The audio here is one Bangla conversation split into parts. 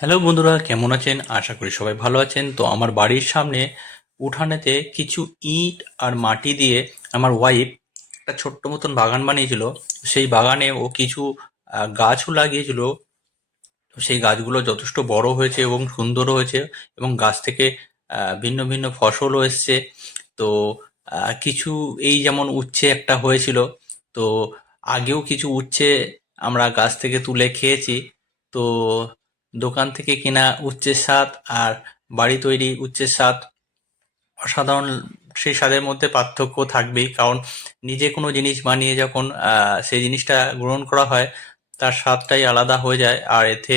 হ্যালো বন্ধুরা, কেমন আছেন? আশা করি সবাই ভালো আছেন। তো আমার বাড়ির সামনে উঠানেতে কিছু ইট আর মাটি দিয়ে আমার ওয়াইফ একটা ছোট্ট মতন বাগান বানিয়েছিল। সেই বাগানে ও কিছু গাছও লাগিয়েছিল। সেই গাছগুলো যথেষ্ট বড় হয়েছে এবং সুন্দরও হয়েছে এবং গাছ থেকে ভিন্ন ভিন্ন ফসলও এসছে। তো কিছু এই যেমন উচ্ছে একটা হয়েছিল। তো আগেও কিছু উচ্ছে আমরা গাছ থেকে তুলে খেয়েছি। তো দোকান থেকে কেনা উচ্চের স্বাদ আর বাড়ি তৈরি উচ্চের স্বাদ অসাধারণ সেই স্বাদের মধ্যে পার্থক্য থাকবেই। কারণ নিজে কোনো জিনিস বানিয়ে যখন সেই জিনিসটা গ্রহণ করা হয় তার স্বাদটাই আলাদা হয়ে যায়। আর এতে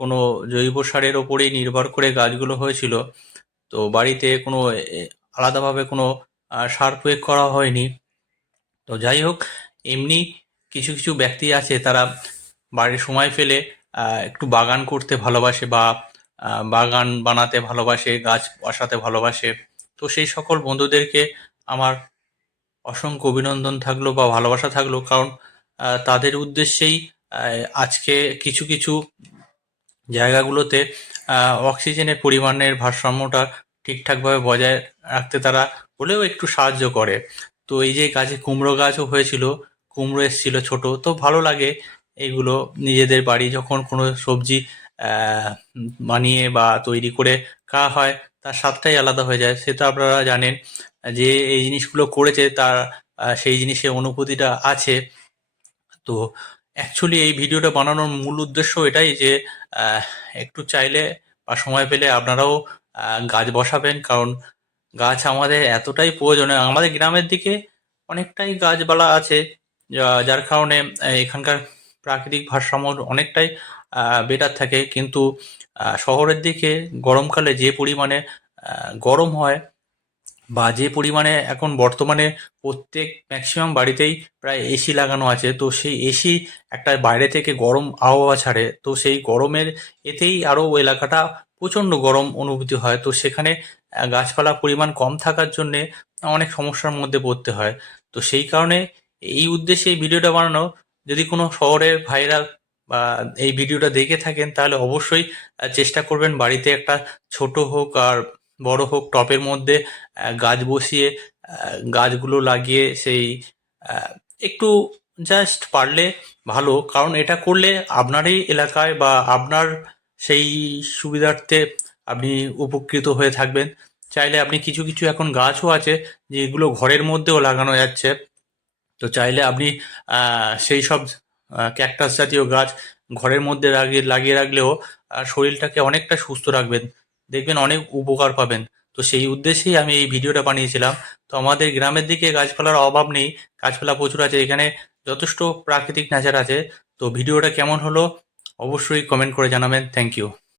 কোনো জৈব সারের ওপরেই নির্ভর করে গাছগুলো হয়েছিল। তো বাড়িতে কোনো আলাদাভাবে কোনো সার প্রয়োগ করা হয়নি। তো যাই হোক এমনি কিছু কিছু ব্যক্তি আছে তারা বাড়ির সময় আহ, একটু বাগান করতে ভালোবাসে বা বাগান বানাতে ভালোবাসে, গাছ বসাতে ভালোবাসে। তো সেই সকল বন্ধুদেরকে আমার অসংখ্য অভিনন্দন থাকল বা ভালোবাসা থাকল। কারণ তাদের উদ্দেশ্যেই আজকে কিছু কিছু জায়গাগুলোতে অক্সিজেনের পরিমাণের ভারসাম্যটা ঠিকঠাকভাবে বজায় রাখতে তারা হলেও একটু সাহায্য করে। তো এই যে গাছে কুমড়ো গাছও হয়েছিল, কুমড়ো এসেছিল ছোট, তো ভালো লাগে এইগুলো নিজেদের বাড়ি যখন কোনো সবজি বানিয়ে বা তৈরি করে খাওয়া হয়, তার স্বাদটাই আলাদা হয়ে যায়। সেটা আপনারা জানেন যে এই জিনিসগুলো করেছে তার সেই জিনিসের অনুভূতিটা আছে। তো অ্যাকচুয়ালি এই ভিডিওটা বানানোর মূল উদ্দেশ্য এটাই যে একটু চাইলে বা সময় পেলে আপনারাও গাছ বসাবেন। কারণ গাছ আমাদের এতটাই প্রয়োজনীয়। আমাদের গ্রামের দিকে অনেকটাই গাছপালা আছে যার কারণে এখানকার প্রাকৃতিক ভারসাম্য অনেকটাই বেটার থাকে। কিন্তু শহরের দিকে গরমকালে যে পরিমাণে গরম হয় বা যে পরিমাণে এখন বর্তমানে প্রত্যেক ম্যাক্সিমাম বাড়িতেই প্রায় এসি লাগানো আছে, তো সেই এসি একটা বাইরে থেকে গরম আবহাওয়া ছাড়ে, তো সেই গরমের এতেই আরও এলাকাটা প্রচণ্ড গরম অনুভূতি হয়। তো সেখানে গাছপালা পরিমাণ কম থাকার জন্যে অনেক সমস্যার মধ্যে পড়তে হয়। তো সেই কারণে এই উদ্দেশ্যে এই ভিডিওটা বানানো যদি কোনো শহরের ভাইরা বা এই ভিডিওটা দেখে থাকেন, তাহলে অবশ্যই চেষ্টা করবেন বাড়িতে একটা ছোট হোক আর বড় হোক টবের মধ্যে গাছ বসিয়ে গাছগুলো লাগিয়ে সেই একটু জাস্ট পারলে ভালো কারণ এটা করলে আপনারই এলাকায় বা আপনার সেই সুবিধার্থে আপনি উপকৃত হয়ে থাকবেন। চাইলে আপনি কিছু কিছু এখন গাছও আছে যেগুলো ঘরের মধ্যেও লাগানো যাচ্ছে। তো চাইলে আপনি সেই সব ক্যাকটাস জাতীয় গাছ ঘরের মধ্যে লাগিয়ে লাগিয়ে রাখলেও শরীরটাকে অনেকটা সুস্থ রাখবেন। দেখবেন অনেক উপকার পাবেন। তো সেই উদ্দেশ্যেই আমি এই ভিডিওটা বানিয়েছিলাম। তো আমাদের গ্রামের দিকে গাছপালার অভাব নেই, গাছপালা প্রচুর আছে, এখানে যথেষ্ট প্রাকৃতিক নেচার আছে। তো ভিডিওটা কেমন হলো, অবশ্যই কমেন্ট করে জানাবেন। Thank you